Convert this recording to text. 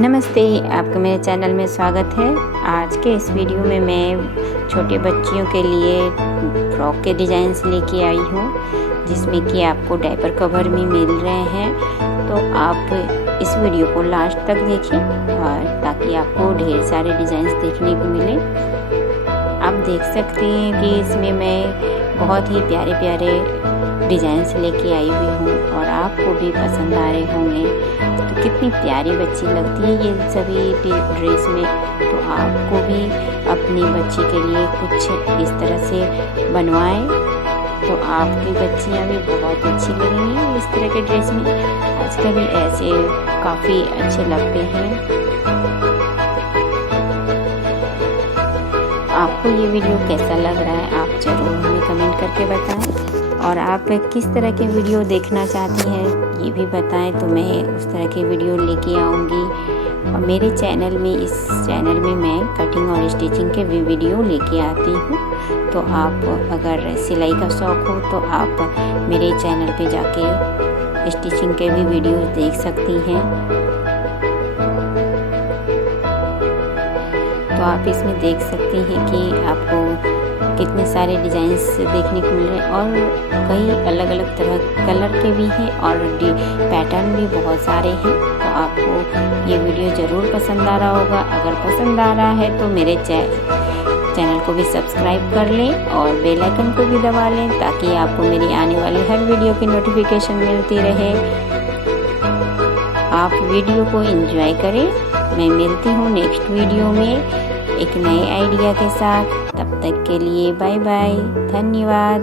नमस्ते, आपका मेरे चैनल में स्वागत है। आज के इस वीडियो में मैं छोटे बच्चियों के लिए फ्रॉक के डिज़ाइंस लेके आई हूँ, जिसमें कि आपको डायपर कवर भी मिल रहे हैं। तो आप इस वीडियो को लास्ट तक देखें और ताकि आपको ढेर सारे डिज़ाइंस देखने को मिले। आप देख सकते हैं कि इसमें मैं बहुत ही प्यारे प्यारे डिज़ाइंस लेके आई हुई हूँ और आपको भी पसंद आ रहे होंगे। तो कितनी प्यारी बच्ची लगती है ये सभी ड्रेस में। तो आपको भी अपनी बच्ची के लिए कुछ इस तरह से बनवाएं तो आपकी बच्चियाँ भी बहुत अच्छी लगेंगी इस तरह के ड्रेस में। आजकल भी ऐसे काफ़ी अच्छे लगते हैं। आपको ये वीडियो कैसा लग रहा है आप ज़रूर हमें कमेंट करके बताएं, और आप किस तरह के वीडियो देखना चाहती हैं ये भी बताएं, तो मैं उस तरह के वीडियो लेके आऊँगी। और मेरे चैनल में इस चैनल में मैं कटिंग और स्टिचिंग के भी वीडियो लेके आती हूँ। तो आप अगर सिलाई का शौक़ हो तो आप मेरे चैनल पे जाके स्टिचिंग के भी वीडियो देख सकती हैं। तो आप इसमें देख सकती हैं कि आपको कितने सारे डिज़ाइंस देखने को मिल रहे हैं और कई अलग अलग तरह कलर के भी हैं और पैटर्न भी बहुत सारे हैं। तो आपको ये वीडियो ज़रूर पसंद आ रहा होगा। अगर पसंद आ रहा है तो मेरे चैनल को भी सब्सक्राइब कर लें और बेल आइकन को भी दबा लें ताकि आपको मेरी आने वाली हर वीडियो की नोटिफिकेशन मिलती रहे। आप वीडियो को एंजॉय करें। मैं मिलती हूँ नेक्स्ट वीडियो में एक नए आइडिया के साथ। तब तक के लिए बाय बाय, धन्यवाद।